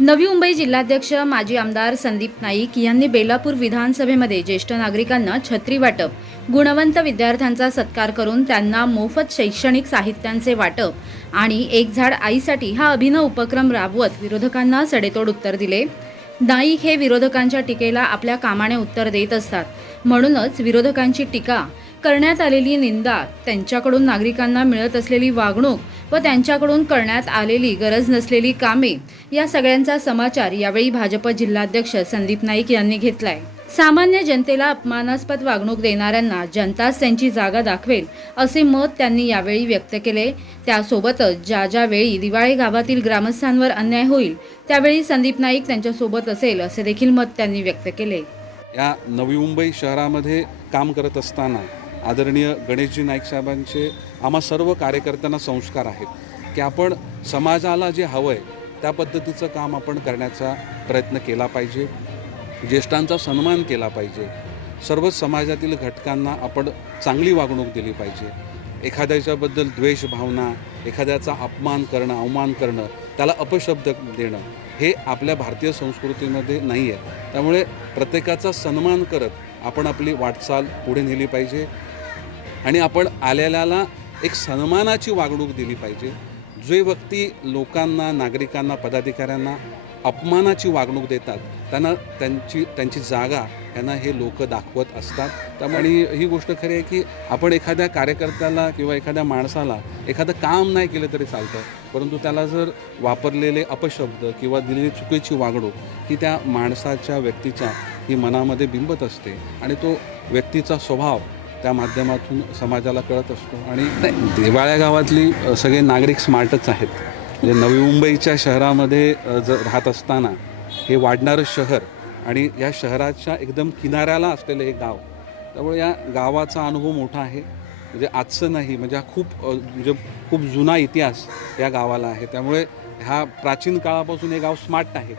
नवी मुंबई जिल्हाध्यक्ष माजी आमदार संदीप नाईक यांनी बेलापूर विधानसभेमध्ये ज्येष्ठ नागरिकांना छत्री वाटप गुणवंत विद्यार्थ्यांचा सत्कार करून त्यांना मोफत शैक्षणिक साहित्यांचे वाटप आणि एक झाड आईसाठी हा अभिनव उपक्रम राबवत विरोधकांना सडेतोड उत्तर दिले. नाईक हे विरोधकांच्या टीकेला आपल्या कामाने उत्तर देत असतात. म्हणूनच विरोधकांची टीका करण्यात आलेली निंदा त्यांच्याकडून नागरिकांना मिळत असलेली वागणूक व त्यांच्याकडून करण्यात आलेली गरज नसलेली कामे या सगळ्यांचा समाचार यावेळी भाजप जिल्हाध्यक्ष संदीप नाईक यांनी घेतलाय. सामान्य जनतेला अपमानास्पद वागणूक देणाऱ्यांना जनताच त्यांची जागा दाखवेल असे मत त्यांनी यावेळी व्यक्त केले. त्यासोबतच ज्या ज्या वेळी दिवाळे गावातील ग्रामस्थांवर अन्याय होईल त्यावेळी संदीप नाईक त्यांच्यासोबत असेल असे देखील मत त्यांनी व्यक्त केले. या नवी मुंबई शहरामध्ये काम करत असताना आदरणीय गणेशजी नाईक साहेबांचे आम्हा सर्व कार्यकर्त्यांना संस्कार आहेत की आपण समाजाला जे हवं आहे त्या पद्धतीचं काम आपण करण्याचा प्रयत्न केला पाहिजे ज्येष्ठांचा सन्मान केला पाहिजे सर्व समाजातील घटकांना आपण चांगली वागणूक दिली पाहिजे. एखाद्याच्याबद्दल द्वेष भावना एखाद्याचा अपमान करणं अवमान करणं त्याला अपशब्द देणं हे आपल्या भारतीय संस्कृतीमध्ये नाही आहे त्यामुळे प्रत्येकाचा सन्मान करत आपण आपली वाटचाल पुढे नेली पाहिजे. आणि आपण आलेल्याला एक सन्मानाची वागणूक दिली पाहिजे. जे व्यक्ती लोकांना नागरिकांना पदाधिकाऱ्यांना अपमानाची वागणूक देतात त्यांना त्यांची त्यांची जागा यांना हे लोक दाखवत असतात. त्यामुळे आणि ही गोष्ट खरी आहे की आपण एखाद्या कार्यकर्त्याला किंवा एखाद्या माणसाला एखादं काम नाही केलं तरी चालतं. परंतु त्याला जर वापरलेले अपशब्द किंवा दिलेली चुकीची वागणूक ही त्या माणसाच्या व्यक्तीच्या ही मनामध्ये बिंबत असते आणि तो व्यक्तीचा स्वभाव त्या माध्यमातून समाजाला कळत असतो. आणि देवाळ्या गावातली सगळे नागरिक स्मार्टच आहेत. म्हणजे नवी मुंबईच्या शहरामध्ये जर ज राहत असताना हे वाढणारं शहर आणि या शहराच्या एकदम किनाऱ्याला असलेलं हे गाव त्यामुळे या गावाचा अनुभव मोठा आहे. म्हणजे आजचं नाही म्हणजे हा खूप म्हणजे खूप जुना इतिहास या गावाला आहे. त्यामुळे ह्या प्राचीन काळापासून हे गाव स्मार्ट आहे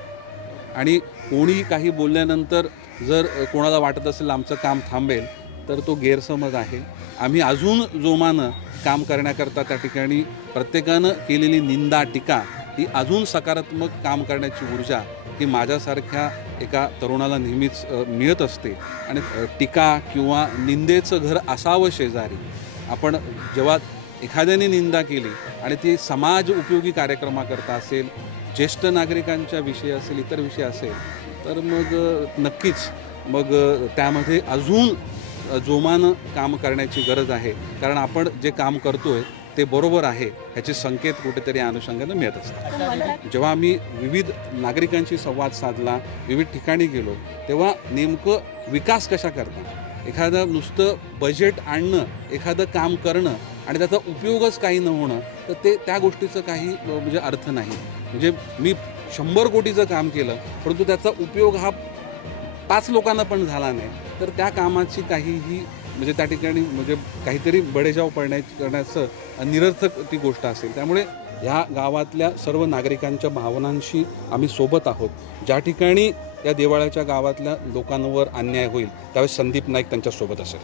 आणि कोणी काही बोलल्यानंतर जर कोणाला वाटत असेल आमचं काम थांबेल तर तो गैरसमज आहे. आम्ही अजून जोमानं काम करण्याकरता त्या ठिकाणी प्रत्येकानं केलेली निंदा टीका ही अजून सकारात्मक काम करण्याची ऊर्जा ही माझ्यासारख्या एका तरुणाला नेहमीच मिळत असते. आणि टीका किंवा निंदेचं घर असावं शेजारी. आपण जेव्हा एखाद्याने निंदा केली आणि ती समाज उपयोगी कार्यक्रमाकरता असेल ज्येष्ठ नागरिकांच्या विषयी असेल इतर विषय असेल तर मग नक्कीच मग त्यामध्ये अजून जोमानं काम करण्याची गरज आहे. कारण आपण जे काम करतोय ते बरोबर आहे ह्याचे संकेत कुठेतरी अनुषंगानं मिळत असतात. जेव्हा आम्ही विविध नागरिकांशी संवाद साधला विविध ठिकाणी गेलो तेव्हा नेमकं विकास कशा करतात एखादं नुसतं बजेट आणणं एखादं काम करणं आणि त्याचा उपयोगच काही न होणं तर ते त्या गोष्टीचं काही म्हणजे अर्थ नाही. म्हणजे मी शंभर कोटीचं काम केलं परंतु त्याचा उपयोग हा पाच लोकांना पण झाला नाही. तर त्या कामाची काहीही म्हणजे त्या ठिकाणी म्हणजे काहीतरी बडेजाव पडण्याची करण्याचं निरर्थक ती गोष्ट असेल. त्यामुळे ह्या गावातल्या सर्व नागरिकांच्या भावनांशी आम्ही सोबत आहोत. ज्या ठिकाणी या देवाळ्याच्या गावातल्या लोकांवर अन्याय होईल त्यावेळेस संदीप नाईक त्यांच्यासोबत असेल.